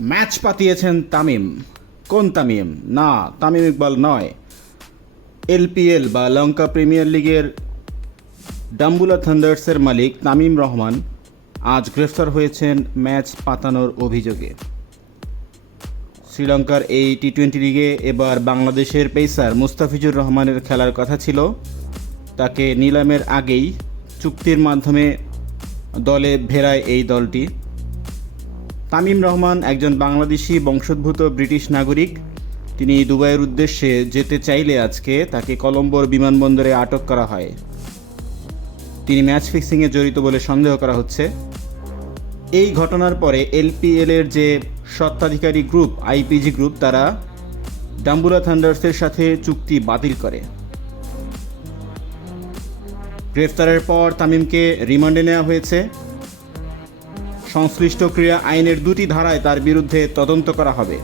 Match পাতিয়েছেন Tamim. কোন তামিম? না, তামিম ইকবাল নয়। এলপিএল বা লঙ্কা প্রিমিয়ার লিগের ডাম্বুলা থান্ডার্সের মালিক তামিম রহমান আজ গ্রেফতার হয়েছেন ম্যাচ পাতানোর অভিযোগে। শ্রীলঙ্কার এই টি-20 লিগে এবার বাংলাদেশের পেসার মুস্তাফিজুর রহমানের খেলার কথা ছিল। তাকে নিলামের আগেই চুক্তির মাধ্যমে দলে ভেড়ায় এই দলটি। তামিম রহমান একজন বাংলাদেশি বংশোদ্ভূত ব্রিটিশ নাগরিক। তিনি দুবাইয়ের উদ্দেশ্যে যেতে চাইলে আজকে তাকে কলম্বোর বিমানবন্দরে আটক করা হয়। তিনি ম্যাচ ফিক্সিংয়ে জড়িত বলে সন্দেহ করা হচ্ছে। এই ঘটনার পরে এলপিএলের যে স্বত্বাধিকারী গ্রুপ আইপিজি গ্রুপ তারা ডাম্বুলা থান্ডার্সের সাথে চুক্তি বাতিল করে। গ্রেফতারের পর তামিমকে রিমান্ডে নেওয়া হয়েছে। সংশ্লিষ্ট ক্রীড়া আইনের 2টি ধারায় তার বিরুদ্ধে তদন্ত করা হবে।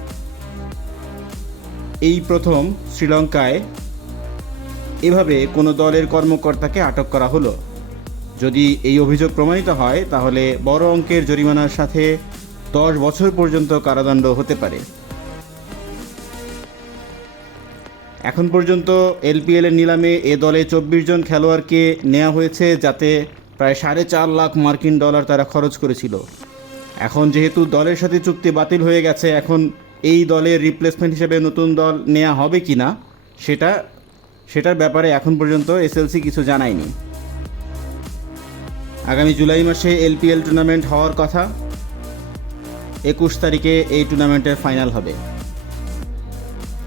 এই প্রথম শ্রীলঙ্কায় এভাবে কোনো দলের কর্মকর্তাকে আটক করা হলো। যদি এই অভিযোগ প্রমাণিত হয় তাহলে বড় অঙ্কের জরিমানার সাথে 10 বছর পর্যন্ত কারাদণ্ড হতে পারে। এখন পর্যন্ত এলপিএলের নিলামে এ দলে 24 জন খেলোয়াড়কে নেওয়া হয়েছে, যাতে প্রায় $4.5 লাখ মার্কিন ডলার তারা খরচ করেছিল। এখন যেহেতু দলের সাথে চুক্তি বাতিল হয়ে গেছে, এখন এই দলের রিপ্লেসমেন্ট হিসেবে নতুন দল নেওয়া হবে কি না সেটার ব্যাপারে এখন পর্যন্ত এসএলসি কিছু জানায়নি। আগামী জুলাই মাসে এলপিএল টুর্নামেন্ট হওয়ার কথা। 21 তারিখে এই টুর্নামেন্টের ফাইনাল হবে।